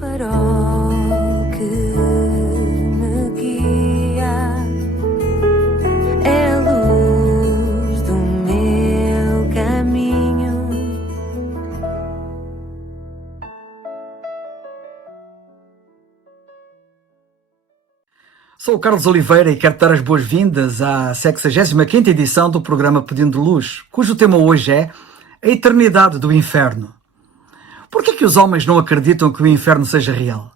farol que me guia, é a luz do meu caminho. Sou o Carlos Oliveira e quero dar as boas-vindas à 65ª edição do programa Pedindo Luz, cujo tema hoje é a eternidade do inferno. Por que os homens não acreditam que o inferno seja real?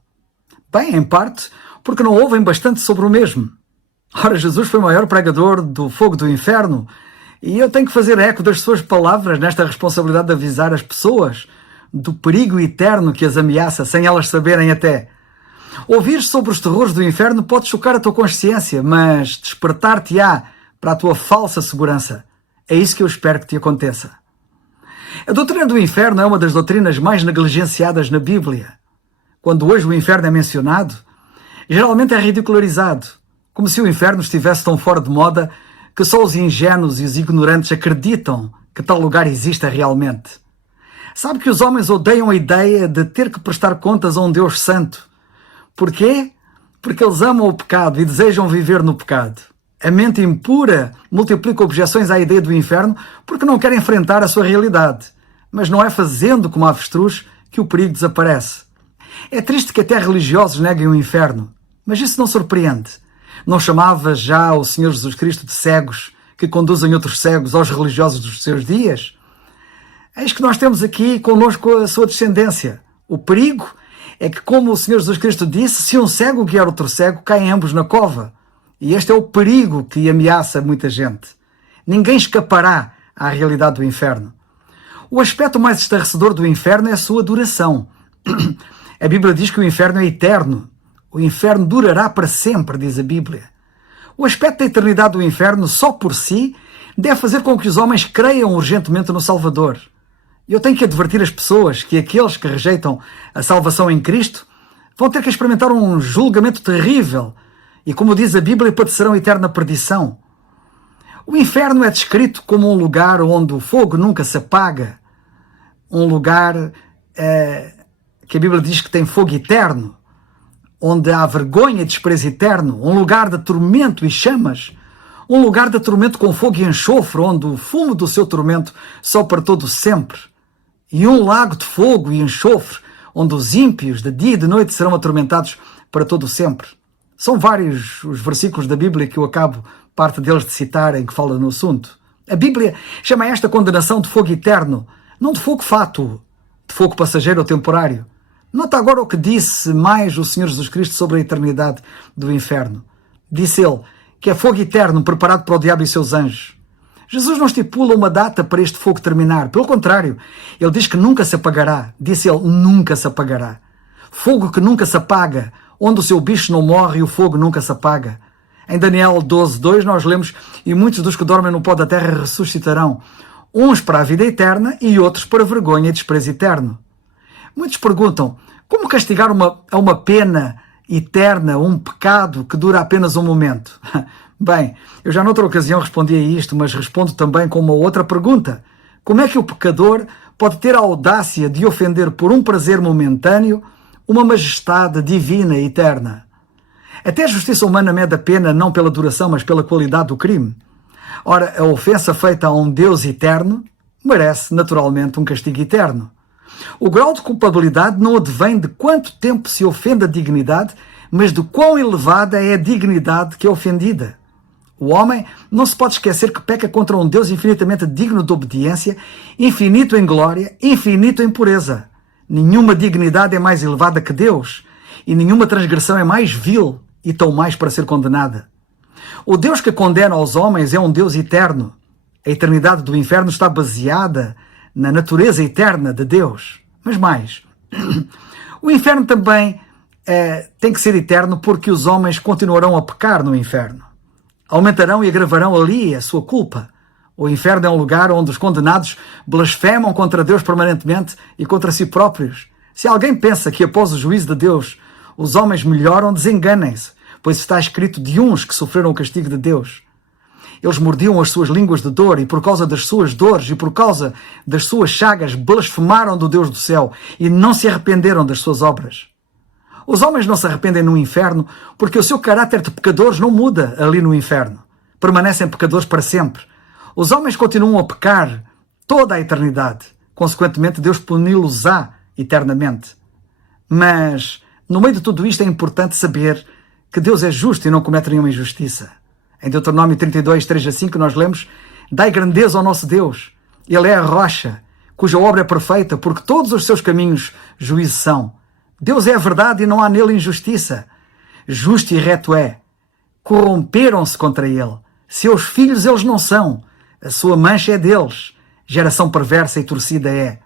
Bem, em parte, porque não ouvem bastante sobre o mesmo. Ora, Jesus foi o maior pregador do fogo do inferno e eu tenho que fazer eco das suas palavras nesta responsabilidade de avisar as pessoas do perigo eterno que as ameaça, sem elas saberem até. Ouvir sobre os terrores do inferno pode chocar a tua consciência, mas despertar-te-á para a tua falsa segurança. É isso que eu espero que te aconteça. A doutrina do inferno é uma das doutrinas mais negligenciadas na Bíblia. Quando hoje o inferno é mencionado, geralmente é ridicularizado, como se o inferno estivesse tão fora de moda que só os ingênuos e os ignorantes acreditam que tal lugar exista realmente. Sabe que os homens odeiam a ideia de ter que prestar contas a um Deus santo. Porquê? Porque eles amam o pecado e desejam viver no pecado. A mente impura multiplica objeções à ideia do inferno porque não quer enfrentar a sua realidade. Mas não é fazendo como a avestruz que o perigo desaparece. É triste que até religiosos neguem o inferno, mas isso não surpreende. Não chamava já o Senhor Jesus Cristo de cegos que conduzem outros cegos aos religiosos dos seus dias? Eis que nós temos aqui connosco a sua descendência. O perigo é que, como o Senhor Jesus Cristo disse, se um cego guiar outro cego, caem ambos na cova. E este é o perigo que ameaça muita gente. Ninguém escapará à realidade do inferno. O aspecto mais estarrecedor do inferno é a sua duração. A Bíblia diz que o inferno é eterno. O inferno durará para sempre, diz a Bíblia. O aspecto da eternidade do inferno, só por si, deve fazer com que os homens creiam urgentemente no Salvador. Eu tenho que advertir as pessoas que aqueles que rejeitam a salvação em Cristo vão ter que experimentar um julgamento terrível e, como diz a Bíblia, padecerão eterna perdição. O inferno é descrito como um lugar onde o fogo nunca se apaga, um lugar que a Bíblia diz que tem fogo eterno, onde há vergonha e desprezo eterno, um lugar de tormento e chamas, um lugar de tormento com fogo e enxofre, onde o fumo do seu tormento sobe para todo sempre, e um lago de fogo e enxofre, onde os ímpios de dia e de noite serão atormentados para todo sempre. São vários os versículos da Bíblia que eu acabo parte deles de citar em que fala no assunto. A Bíblia chama esta condenação de fogo eterno, não de fogo fátuo, de fogo passageiro ou temporário. Nota agora o que disse mais o Senhor Jesus Cristo sobre a eternidade do inferno. Disse ele que é fogo eterno preparado para o diabo e seus anjos. Jesus não estipula uma data para este fogo terminar. Pelo contrário, ele diz que nunca se apagará. Disse ele, nunca se apagará. Fogo que nunca se apaga, onde o seu bicho não morre e o fogo nunca se apaga. Em Daniel 12:2 nós lemos, e muitos dos que dormem no pó da terra ressuscitarão, uns para a vida eterna e outros para vergonha e desprezo eterno. Muitos perguntam, como castigar a uma pena eterna, um pecado que dura apenas um momento? Bem, eu já noutra ocasião respondi a isto, mas respondo também com uma outra pergunta. Como é que o pecador pode ter a audácia de ofender por um prazer momentâneo uma majestade divina e eterna? Até a justiça humana mede a pena não pela duração, mas pela qualidade do crime. Ora, a ofensa feita a um Deus eterno merece, naturalmente, um castigo eterno. O grau de culpabilidade não advém de quanto tempo se ofende a dignidade, mas de quão elevada é a dignidade que é ofendida. O homem não se pode esquecer que peca contra um Deus infinitamente digno de obediência, infinito em glória, infinito em pureza. Nenhuma dignidade é mais elevada que Deus, e nenhuma transgressão é mais vil e tão mais para ser condenada. O Deus que condena aos homens é um Deus eterno. A eternidade do inferno está baseada na natureza eterna de Deus. Mas mais, o inferno também tem que ser eterno porque os homens continuarão a pecar no inferno. Aumentarão e agravarão ali a sua culpa. O inferno é um lugar onde os condenados blasfemam contra Deus permanentemente e contra si próprios. Se alguém pensa que após o juízo de Deus os homens melhoram, desenganem-se, pois está escrito de uns que sofreram o castigo de Deus. Eles mordiam as suas línguas de dor e por causa das suas dores e por causa das suas chagas blasfemaram do Deus do céu e não se arrependeram das suas obras. Os homens não se arrependem no inferno porque o seu caráter de pecadores não muda ali no inferno. Permanecem pecadores para sempre. Os homens continuam a pecar toda a eternidade. Consequentemente, Deus puni-los-á eternamente. Mas, no meio de tudo isto, é importante saber que Deus é justo e não comete nenhuma injustiça. Em Deuteronômio 32, 3-5, nós lemos: dai grandeza ao nosso Deus. Ele é a rocha, cuja obra é perfeita, porque todos os seus caminhos juízo são. Deus é a verdade e não há nele injustiça. Justo e reto é. Corromperam-se contra ele. Seus filhos eles não são. A sua mancha é deles. Geração perversa e torcida é.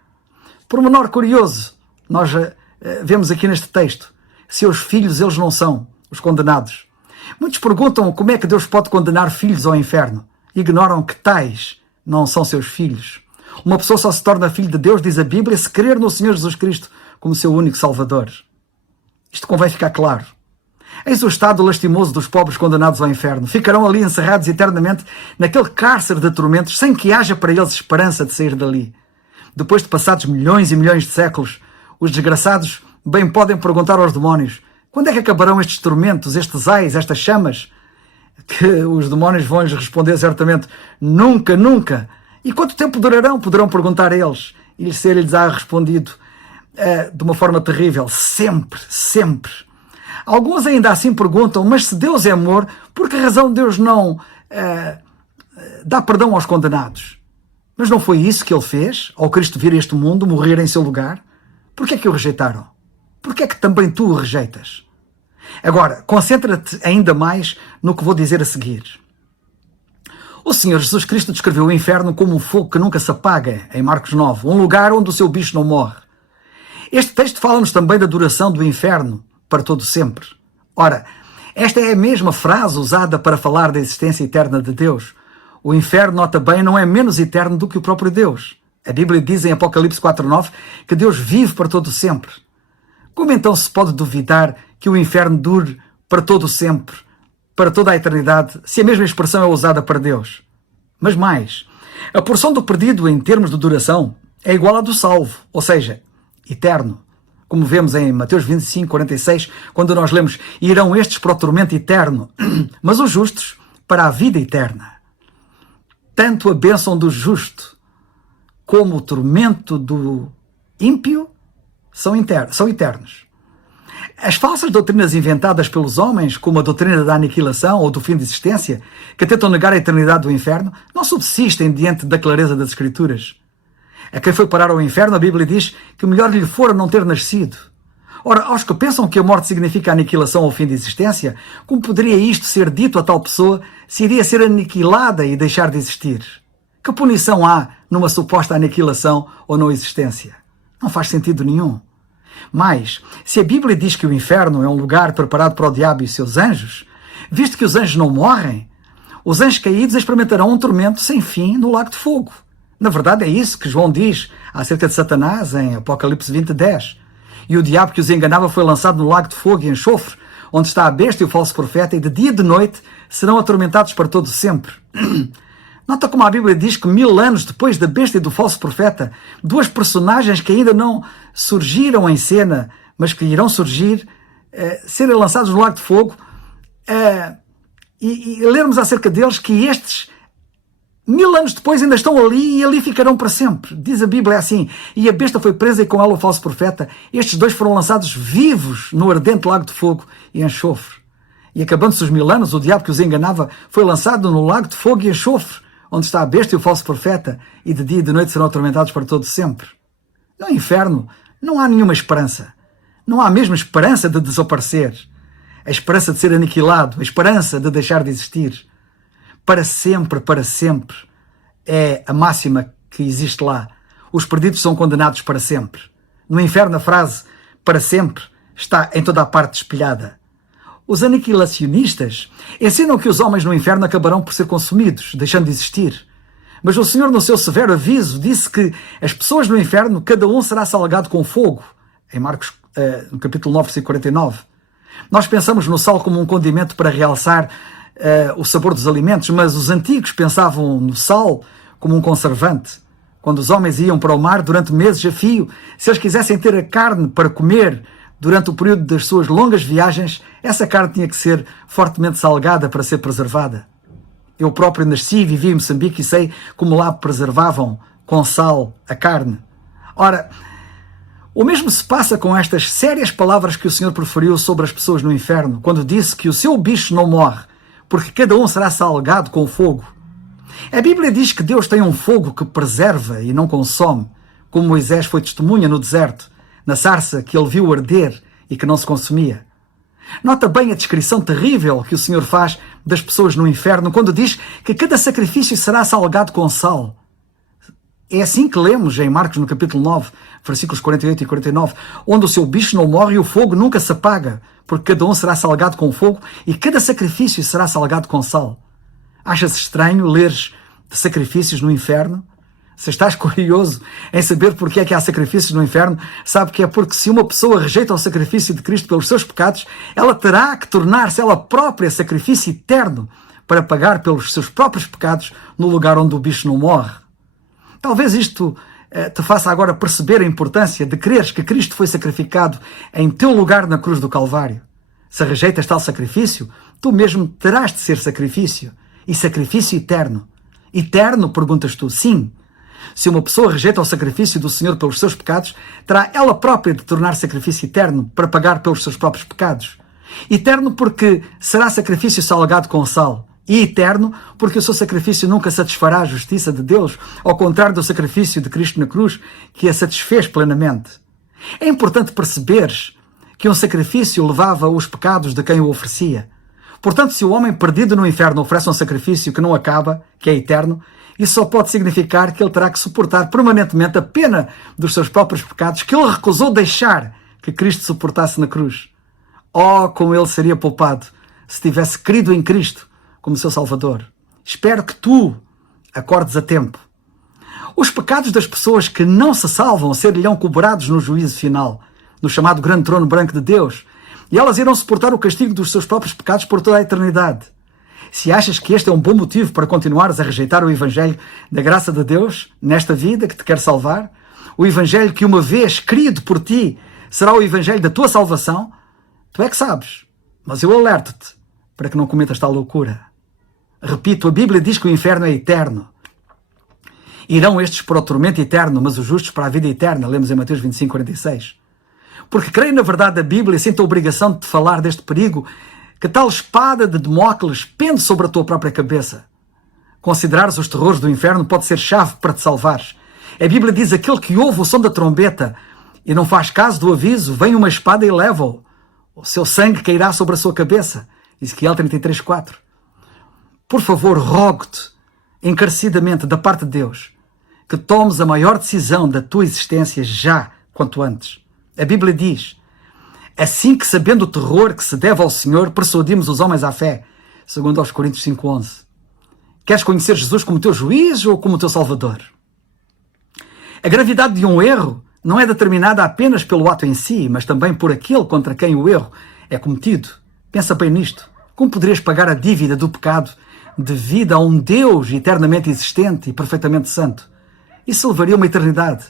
Por menor curioso, nós vemos aqui neste texto: seus filhos eles não são, os condenados. Muitos perguntam como é que Deus pode condenar filhos ao inferno. Ignoram que tais não são seus filhos. Uma pessoa só se torna filho de Deus, diz a Bíblia, se crer no Senhor Jesus Cristo como seu único Salvador. Isto convém ficar claro. Eis o estado lastimoso dos pobres condenados ao inferno. Ficarão ali encerrados eternamente naquele cárcere de tormentos, sem que haja para eles esperança de sair dali. Depois de passados milhões e milhões de séculos, os desgraçados bem podem perguntar aos demónios: quando é que acabarão estes tormentos, estes ais, estas chamas? Que os demónios vão lhes responder certamente: nunca, nunca. E quanto tempo durarão? Poderão perguntar eles. E ser-lhes respondido de uma forma terrível: sempre, sempre. Alguns ainda assim perguntam: mas se Deus é amor, por que razão Deus não dá perdão aos condenados? Mas não foi isso que ele fez ao Cristo vir a este mundo, morrer em seu lugar? Por que é que o rejeitaram? Por que é que também tu o rejeitas? Agora, concentra-te ainda mais no que vou dizer a seguir. O Senhor Jesus Cristo descreveu o inferno como um fogo que nunca se apaga, em Marcos 9, um lugar onde o seu bicho não morre. Este texto fala-nos também da duração do inferno para todo sempre. Ora, esta é a mesma frase usada para falar da existência eterna de Deus. O inferno, nota bem, não é menos eterno do que o próprio Deus. A Bíblia diz em Apocalipse 4:9 que Deus vive para todo sempre. Como então se pode duvidar que o inferno dure para todo sempre, para toda a eternidade, se a mesma expressão é usada para Deus? Mas mais, a porção do perdido em termos de duração é igual à do salvo, ou seja, eterno. Como vemos em Mateus 25:46, quando nós lemos: irão estes para o tormento eterno, mas os justos para a vida eterna. Tanto a bênção do justo como o tormento do ímpio são eternos. As falsas doutrinas inventadas pelos homens, como a doutrina da aniquilação ou do fim de existência, que tentam negar a eternidade do inferno, não subsistem diante da clareza das Escrituras. A quem foi parar ao inferno, a Bíblia diz que melhor lhe fora não ter nascido. Ora, aos que pensam que a morte significa a aniquilação ou o fim de existência, como poderia isto ser dito a tal pessoa se iria ser aniquilada e deixar de existir? Que punição há numa suposta aniquilação ou não existência? Não faz sentido nenhum. Mas, se a Bíblia diz que o inferno é um lugar preparado para o diabo e seus anjos, visto que os anjos não morrem, os anjos caídos experimentarão um tormento sem fim no lago de fogo. Na verdade, é isso que João diz acerca de Satanás em Apocalipse 20:10. E o diabo que os enganava foi lançado no lago de fogo e enxofre, onde está a besta e o falso profeta, e de dia e de noite serão atormentados para todo sempre. Nota como a Bíblia diz que 1000 anos depois da besta e do falso profeta, duas personagens que ainda não surgiram em cena, mas que irão surgir, serem lançados no lago de fogo, e lermos acerca deles que estes 1000 anos depois ainda estão ali e ali ficarão para sempre. Diz a Bíblia assim: e a besta foi presa e com ela o falso profeta. Estes dois foram lançados vivos no ardente lago de fogo e enxofre. E acabando-se os 1000 anos, o diabo que os enganava foi lançado no lago de fogo e enxofre, onde está a besta e o falso profeta, e de dia e de noite serão atormentados para todo sempre. No inferno não há nenhuma esperança. Não há mesmo esperança de desaparecer. A esperança de ser aniquilado, a esperança de deixar de existir. Para sempre é a máxima que existe lá. Os perdidos são condenados para sempre. No inferno a frase para sempre está em toda a parte espelhada. Os aniquilacionistas ensinam que os homens no inferno acabarão por ser consumidos, deixando de existir. Mas o Senhor, no seu severo aviso, disse que as pessoas no inferno, cada um será salgado com fogo. Em Marcos, no capítulo 9, versículo 49. Nós pensamos no sal como um condimento para realçar o sabor dos alimentos, mas os antigos pensavam no sal como um conservante. Quando os homens iam para o mar durante meses a fio, se eles quisessem ter a carne para comer Durante o período das suas longas viagens, essa carne tinha que ser fortemente salgada para ser preservada. Eu próprio nasci e vivi em Moçambique e sei como lá preservavam com sal a carne. Ora, o mesmo se passa com estas sérias palavras que o Senhor proferiu sobre as pessoas no inferno, quando disse que o seu bicho não morre, porque cada um será salgado com fogo. A Bíblia diz que Deus tem um fogo que preserva e não consome, como Moisés foi testemunha no deserto, na sarça que ele viu arder e que não se consumia. Nota bem a descrição terrível que o Senhor faz das pessoas no inferno quando diz que cada sacrifício será salgado com sal. É assim que lemos em Marcos no capítulo 9, versículos 48 e 49, onde o seu bicho não morre e o fogo nunca se apaga, porque cada um será salgado com fogo e cada sacrifício será salgado com sal. Achas estranho leres de sacrifícios no inferno? Se estás curioso em saber porque é que há sacrifícios no inferno, sabe que é porque se uma pessoa rejeita o sacrifício de Cristo pelos seus pecados, ela terá que tornar-se ela própria sacrifício eterno para pagar pelos seus próprios pecados no lugar onde o bicho não morre. Talvez isto te faça agora perceber a importância de creres que Cristo foi sacrificado em teu lugar na cruz do Calvário. Se rejeitas tal sacrifício, tu mesmo terás de ser sacrifício, e sacrifício eterno. Eterno, perguntas tu? Sim. Se uma pessoa rejeita o sacrifício do Senhor pelos seus pecados, terá ela própria de tornar sacrifício eterno para pagar pelos seus próprios pecados. Eterno porque será sacrifício salgado com sal. E eterno porque o seu sacrifício nunca satisfará a justiça de Deus, ao contrário do sacrifício de Cristo na cruz, que a satisfez plenamente. É importante perceberes que um sacrifício levava os pecados de quem o oferecia. Portanto, se o homem perdido no inferno oferece um sacrifício que não acaba, que é eterno, isso só pode significar que ele terá que suportar permanentemente a pena dos seus próprios pecados que ele recusou deixar que Cristo suportasse na cruz. Oh, como ele seria poupado se tivesse crido em Cristo como seu Salvador. Espero que tu acordes a tempo. Os pecados das pessoas que não se salvam ser-lhe-ão cobrados no juízo final, no chamado grande trono branco de Deus, e elas irão suportar o castigo dos seus próprios pecados por toda a eternidade. Se achas que este é um bom motivo para continuares a rejeitar o Evangelho da graça de Deus, nesta vida que te quer salvar, o Evangelho que uma vez querido por ti será o Evangelho da tua salvação, tu é que sabes, mas eu alerto-te para que não cometas tal loucura. Repito, a Bíblia diz que o inferno é eterno. Irão estes para o tormento eterno, mas os justos para a vida eterna, lemos em Mateus 25, 46. Porque creio na verdade da Bíblia e sinto a obrigação de te falar deste perigo que tal espada de Damócles pende sobre a tua própria cabeça. Considerares os terrores do inferno pode ser chave para te salvares. A Bíblia diz: aquele que ouve o som da trombeta e não faz caso do aviso, vem uma espada e leva-o. O seu sangue cairá sobre a sua cabeça. Ezequiel 33, 4. Por favor, rogo-te encarecidamente da parte de Deus que tomes a maior decisão da tua existência já, quanto antes. A Bíblia diz: assim que, sabendo o terror que se deve ao Senhor, persuadimos os homens à fé, segundo aos Coríntios 5:11. Queres conhecer Jesus como teu juiz ou como teu Salvador? A gravidade de um erro não é determinada apenas pelo ato em si, mas também por aquele contra quem o erro é cometido. Pensa bem nisto. Como poderias pagar a dívida do pecado devido a um Deus eternamente existente e perfeitamente santo? Isso levaria uma eternidade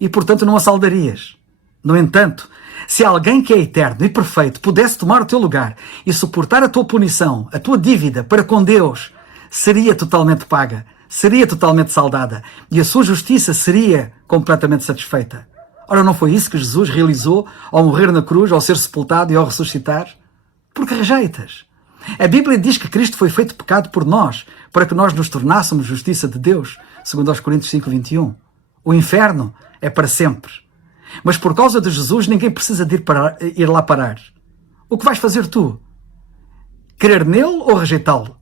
e, portanto, não a saldarias. No entanto, se alguém que é eterno e perfeito pudesse tomar o teu lugar e suportar a tua punição, a tua dívida para com Deus, seria totalmente paga, seria totalmente saldada e a sua justiça seria completamente satisfeita. Ora, não foi isso que Jesus realizou ao morrer na cruz, ao ser sepultado e ao ressuscitar? Porque rejeitas. A Bíblia diz que Cristo foi feito pecado por nós, para que nós nos tornássemos justiça de Deus, segundo aos Coríntios 5:21. O inferno é para sempre. Mas por causa de Jesus, ninguém precisa de ir lá parar. O que vais fazer tu? Crer nele ou rejeitá-lo?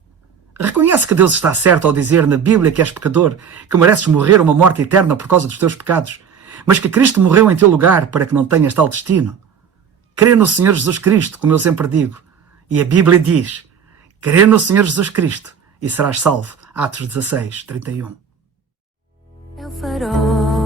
Reconhece que Deus está certo ao dizer na Bíblia que és pecador, que mereces morrer uma morte eterna por causa dos teus pecados, mas que Cristo morreu em teu lugar para que não tenhas tal destino. Crê no Senhor Jesus Cristo, como eu sempre digo. E a Bíblia diz: crê no Senhor Jesus Cristo e serás salvo. Atos 16, 31. É o farol